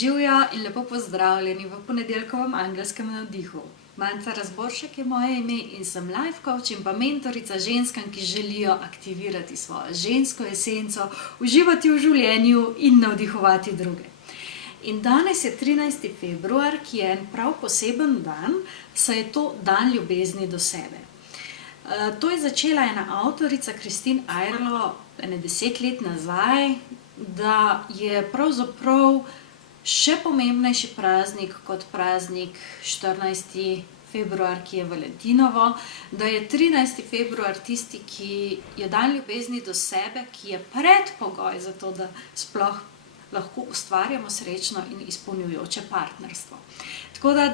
Živjo in lepo pozdravljeni v ponedeljkovem angelskem navdihu. Manca Razboršek je moje ime in sem life coach in pa mentorica ženskam, ki želijo aktivirati svojo žensko esenco, uživati v življenju in navdihovati druge. In danes je 13. februar, ki je en prav poseben dan, saj je to dan ljubezni do sebe. To je začela ena avtorica, Christine Eierlo, 10 let nazaj, da je pravzaprav še pomembnejši praznik kot praznik 14. februar, ki je Valentinovo, da je 13. februar tisti, ki je dan ljubezni do sebe, ki je predpogoj za to, da sploh lahko ustvarjamo srečno in izpolnjujoče partnerstvo. Tako da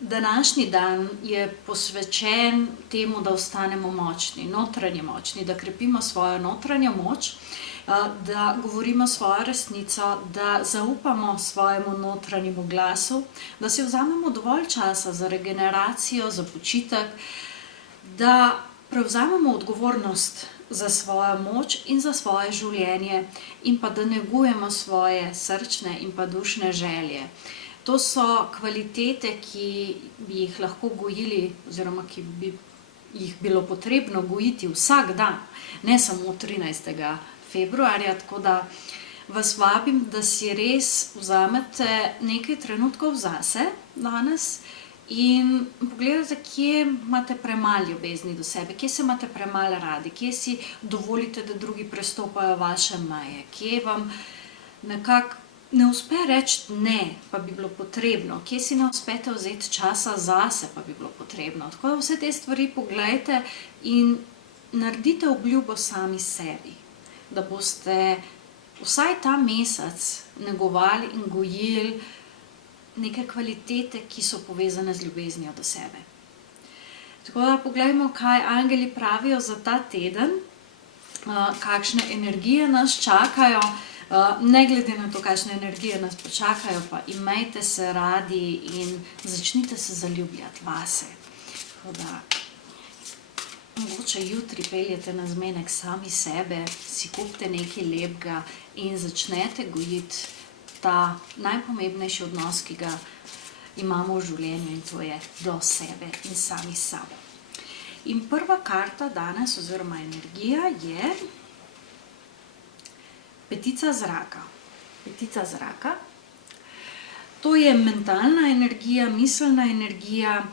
današnji dan je posvečen temu, da ostanemo močni, notranje močni, da krepimo svojo notranjo moč, da govorimo svojo resnico, da zaupamo svojemu notranjemu glasu, da si vzamemo dovolj časa za regeneracijo, za počitek, da prevzamemo odgovornost za svojo moč in za svoje življenje in pa da negujemo svoje srčne in pa dušne želje. To so kvalitete, ki bi jih lahko gojili oziroma ki bi jih bilo potrebno gojiti vsak dan, ne samo 13. februarja, tako da vas vabim, da si res vzamete nekaj trenutkov zase danes in pogledate, kje imate premalo ljubezni do sebe, kje se imate premalo radi, kje si dovolite, da drugi prestopajo vaše meje, kje vam nekako ne uspe reči ne, pa bi bilo potrebno, kje si ne uspete vzeti časa zase, pa bi bilo potrebno. Tako da vse te stvari poglejte in naredite obljubo sami sebi, da boste vsaj ta mesec negovali in gojili neke kvalitete, ki so povezane z ljubeznijo do sebe. Tako da poglejmo, kaj angeli pravijo za ta teden, kakšne energije nas čakajo. Ne glede na to, kakšne energije nas počakajo, pa imejte se radi in začnite se zaljubljati vase. Tako da mogoče jutri peljete na zmenek sami sebe, si kupite nekaj lepega in začnete gojiti ta najpomembnejši odnos, ki ga imamo v življenju, in to je do sebe in sami s sabo. In prva karta danes oziroma energija je petica zraka. Petica zraka. To je mentalna energija, miselna energija,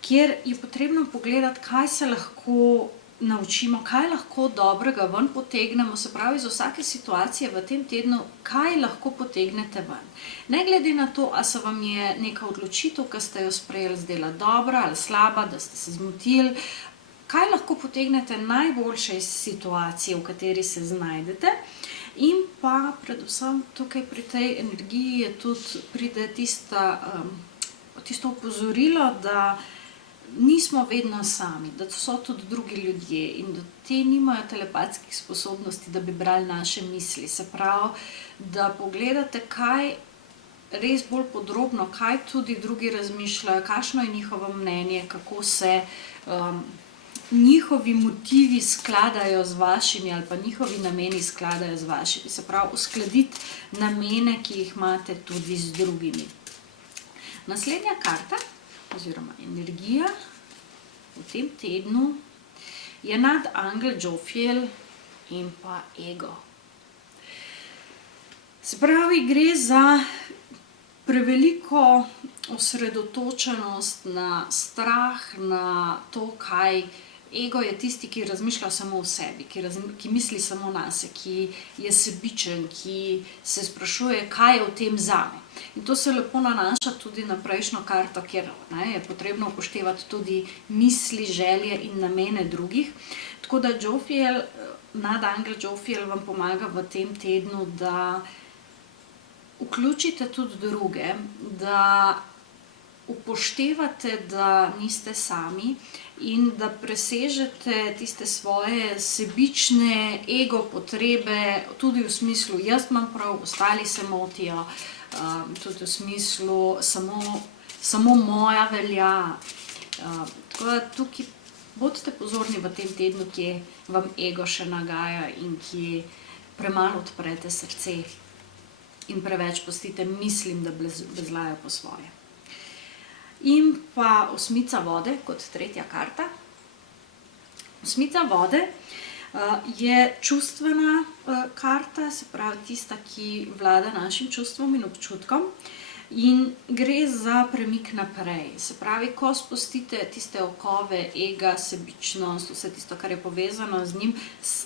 kjer je potrebno pogledati, kaj se lahko naučimo, kaj lahko dobrega ven potegnemo, se pravi iz vsake situacije v tem tednu, kaj lahko potegnete ven. Ne glede na to, a se vam je neka odločitev, ki ste jo sprejeli, zdela dobra ali slaba, da ste se zmotili, kaj lahko potegnete najboljše iz situacije, v kateri se znajdete. In pa predvsem tukaj pri tej energiji je tudi pride tisto opozorilo, da nismo vedno sami, da so tudi drugi ljudje in da ti nimajo telepatskih sposobnosti, da bi brali naše misli. Se pravi, da pogledate, kaj res bolj podrobno, kaj tudi drugi razmišljajo, kakšno je njihovo mnenje, kako se njihovi motivi skladajo z vašimi ali pa njihovi nameni skladajo z vašimi. Se pravi, uskladiti namene, ki jih imate tudi z drugimi. Naslednja karta oziroma energija v tem tednu je nadangel Džofiel in pa ego. Se pravi, gre za preveliko osredotočenost na strah, na to, kaj ego je tisti, ki razmišlja samo o sebi, ki misli samo nase, ki je sebičen, ki se sprašuje, kaj je v tem zame. In to se lepo nanaša tudi na prejšnjo karto, kjer je potrebno upoštevati tudi misli, želje in namene drugih. Tako da nadangel Džofiel vam pomaga v tem tednu, da vključite tudi druge, da upoštevate, da niste sami in da presežete tiste svoje sebične ego potrebe, tudi v smislu jaz imam prav, ostali se motijo, tudi v smislu samo moja velja. Tako da tukaj bodite pozorni v tem tednu, kje vam ego še nagaja in kje premalo odprete srce. in preveč pustite mislim, da bezlajo po svoje. In pa osmica vode kot tretja karta. Osmica vode je čustvena karta, se pravi tista, ki vlada našim čustvom in občutkom. In gre za premik naprej. Se pravi, ko spustite tiste okove, ega, sebičnost, vse tisto, kar je povezano z njim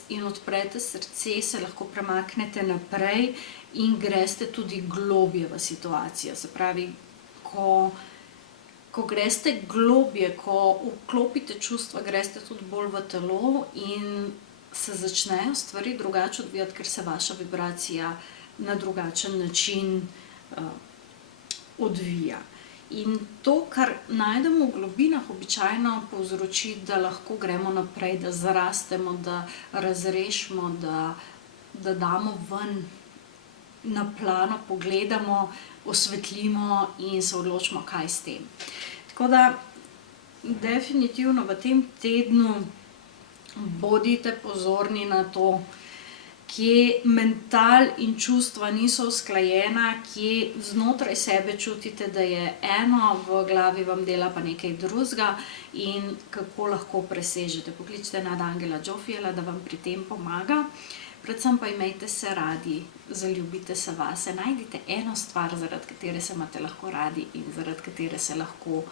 in odprete srce, se lahko premaknete naprej in greste tudi globje v situacijo. Se pravi, ko greste globje, ko vklopite čustva, greste tudi bolj v telo in se začnejo stvari drugače odvijati, ker se vaša vibracija na drugačen način odvija. In to, kar najdemo v globinah, običajno povzroči, da lahko gremo naprej, da zarastemo, da razrešimo, da damo ven na plano, pogledamo, osvetlimo in se odločimo, kaj s tem. Tako da definitivno v tem tednu bodite pozorni na to, kje mental in čustva niso usklajena, kje znotraj sebe čutite, da je eno, v glavi vam dela pa nekaj drugega in kako lahko presežete. Pokličite nadangela Džofiela, da vam pri tem pomaga. Predvsem pa imejte se radi, zaljubite se vase, najdite eno stvar, zaradi katere se imate lahko radi in zaradi katere se lahko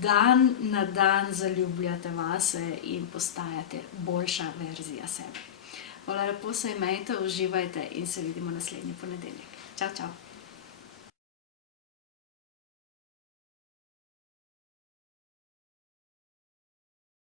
dan na dan zaljubljate vase in postajate boljša verzija sebe. Hvala, lepo se imejte, uživajte in se vidimo naslednji ponedeljek. Čau, čau!